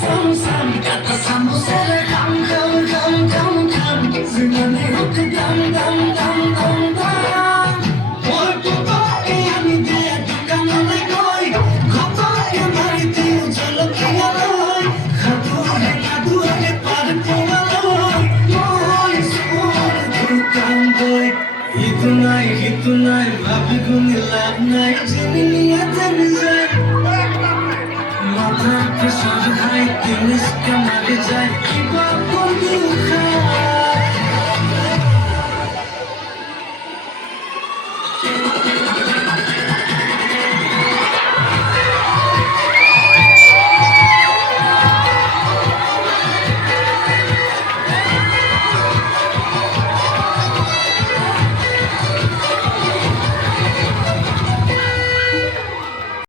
Sam sam kata samosele kham kham kham kham kham zimane hok dam dam dam dam dam Or papa e ami de dukanale koi Khata e marite jalokiya loy Khatu he par pomaloi Moi sur dukan koi Hitunai bhabi guni lab nai jini niya jani jai মাথা pressure high তিনিস কামারে যায় কি বাপ দুঃখা